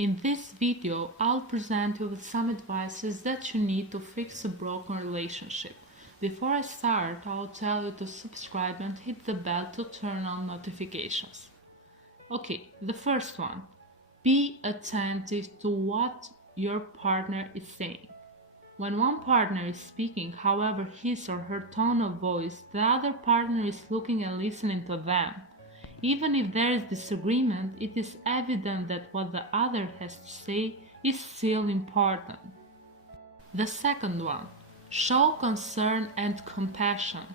In this video, I'll present you with some advices that you need to fix a broken relationship. Before I start, I'll tell you to subscribe and hit the bell to turn on notifications. Okay, the first one. Be attentive to what your partner is saying. When one partner is speaking, however his or her tone of voice, the other partner is looking and listening to them. Even if there is disagreement, it is evident that what the other has to say is still important. The second one. Show concern and compassion.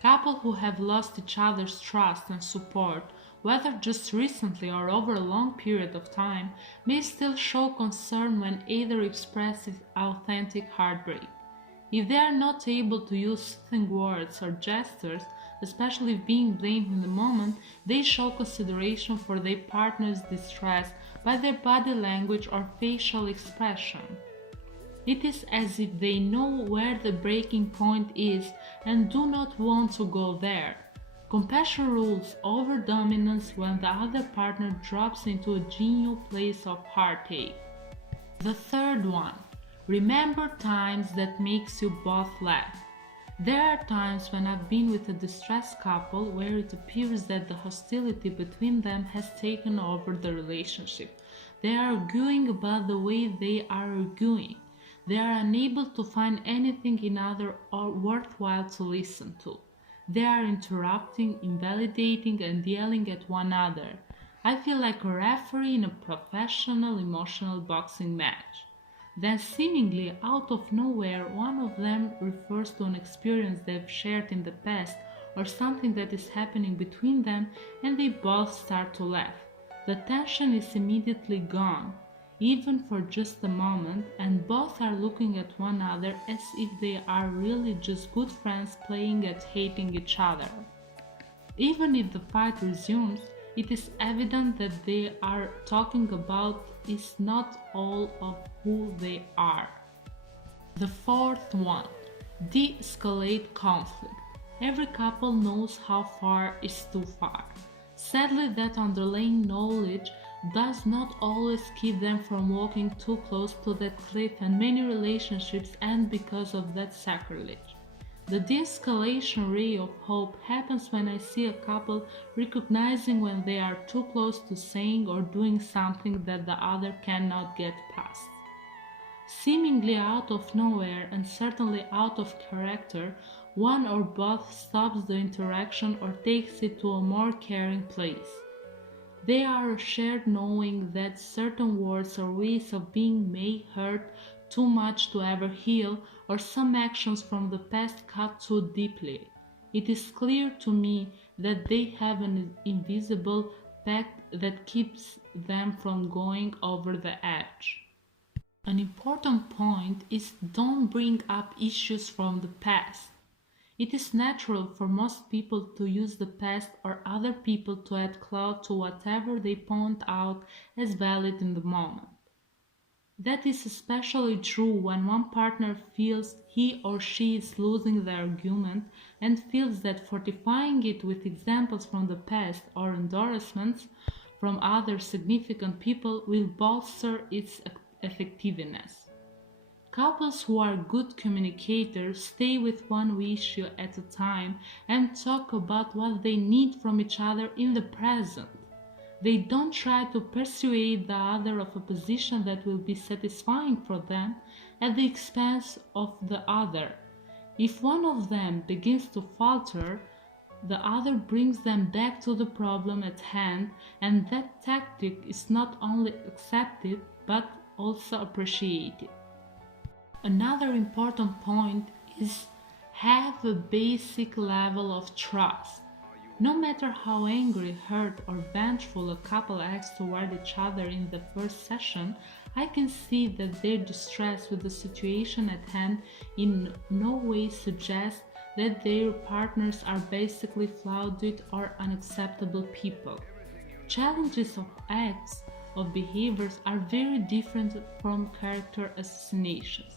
Couples who have lost each other's trust and support, whether just recently or over a long period of time, may still show concern when either expresses authentic heartbreak. If they are not able to use soothing words or gestures, especially if being blamed in the moment, they show consideration for their partner's distress by their body language or facial expression. It is as if they know where the breaking point is and do not want to go there. Compassion rules over dominance when the other partner drops into a genuine place of heartache. The third one. Remember times that makes you both laugh. There are times when I've been with a distressed couple where it appears that the hostility between them has taken over the relationship. They are arguing about the way they are arguing. They are unable to find anything in other or worthwhile to listen to. They are interrupting, invalidating, and yelling at one another. I feel like a referee in a professional emotional boxing match. Then, seemingly out of nowhere, one of them refers to an experience they've shared in the past or something that is happening between them, and they both start to laugh. The tension is immediately gone, even for just a moment, and both are looking at one another as if they are really just good friends playing at hating each other. Even if the fight resumes, it is evident that they are talking about is not all of who they are. The fourth one. De-escalate conflict. Every couple knows how far is too far. Sadly, that underlying knowledge does not always keep them from walking too close to that cliff, and many relationships end because of that sacrilege. The de-escalation ray of hope happens when I see a couple recognizing when they are too close to saying or doing something that the other cannot get past. Seemingly out of nowhere and certainly out of character, one or both stops the interaction or takes it to a more caring place. They are a shared knowing that certain words or ways of being may hurt too much to ever heal, or some actions from the past cut too deeply. It is clear to me that they have an invisible pact that keeps them from going over the edge. An important point is don't bring up issues from the past. It is natural for most people to use the past or other people to add clout to whatever they point out as valid in the moment. That is especially true when one partner feels he or she is losing the argument and feels that fortifying it with examples from the past or endorsements from other significant people will bolster its effectiveness. Couples who are good communicators stay with one issue at a time and talk about what they need from each other in the present. They don't try to persuade the other of a position that will be satisfying for them at the expense of the other. If one of them begins to falter, the other brings them back to the problem at hand, and that tactic is not only accepted but also appreciated. Another important point is have a basic level of trust. No matter how angry, hurt, or vengeful a couple acts toward each other in the first session, I can see that their distress with the situation at hand in no way suggests that their partners are basically flawed or unacceptable people. Challenges of acts of behaviors are very different from character assassinations.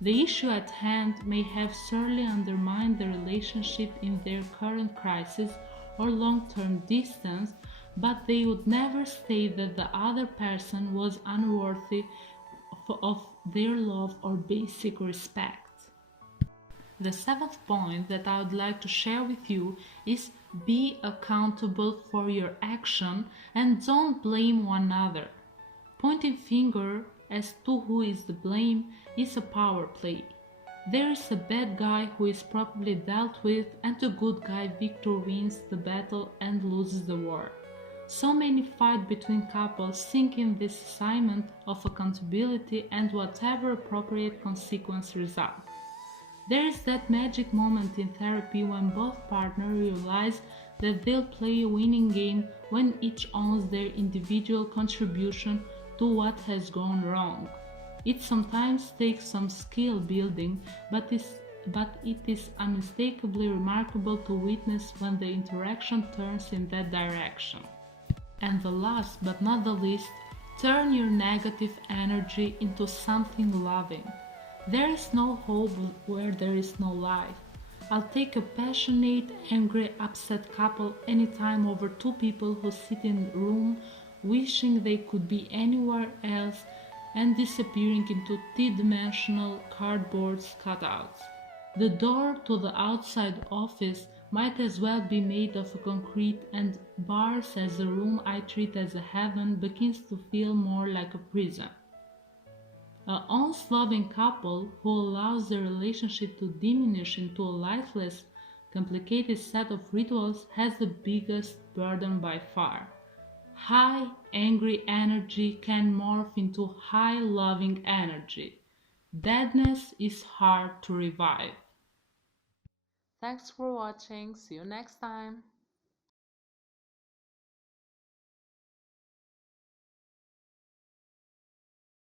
The issue at hand may have sorely undermined the relationship in their current crisis or long-term distance, but they would never state that the other person was unworthy of their love or basic respect. The seventh point that I would like to share with you is be accountable for your action and don't blame one another. Pointing finger as to who is the blame is a power play. There is a bad guy who is properly dealt with and a good guy Victor wins the battle and loses the war. So many fight between couples thinking this assignment of accountability and whatever appropriate consequence result. There is that magic moment in therapy when both partners realize that they'll play a winning game when each owns their individual contribution to what has gone wrong. It sometimes takes some skill building, but it is unmistakably remarkable to witness when the interaction turns in that direction. And the last but not the least, turn your negative energy into something loving. There is no hope where there is no life. I'll take a passionate, angry, upset couple anytime over two people who sit in a room wishing they could be anywhere else and disappearing into three-dimensional cardboard cutouts. The door to the outside office might as well be made of concrete and bars as the room I treat as a heaven begins to feel more like a prison. An honest-loving couple who allows their relationship to diminish into a lifeless, complicated set of rituals has the biggest burden by far. High, angry energy can morph into high, loving energy. Deadness is hard to revive. Thanks for watching. See you next time.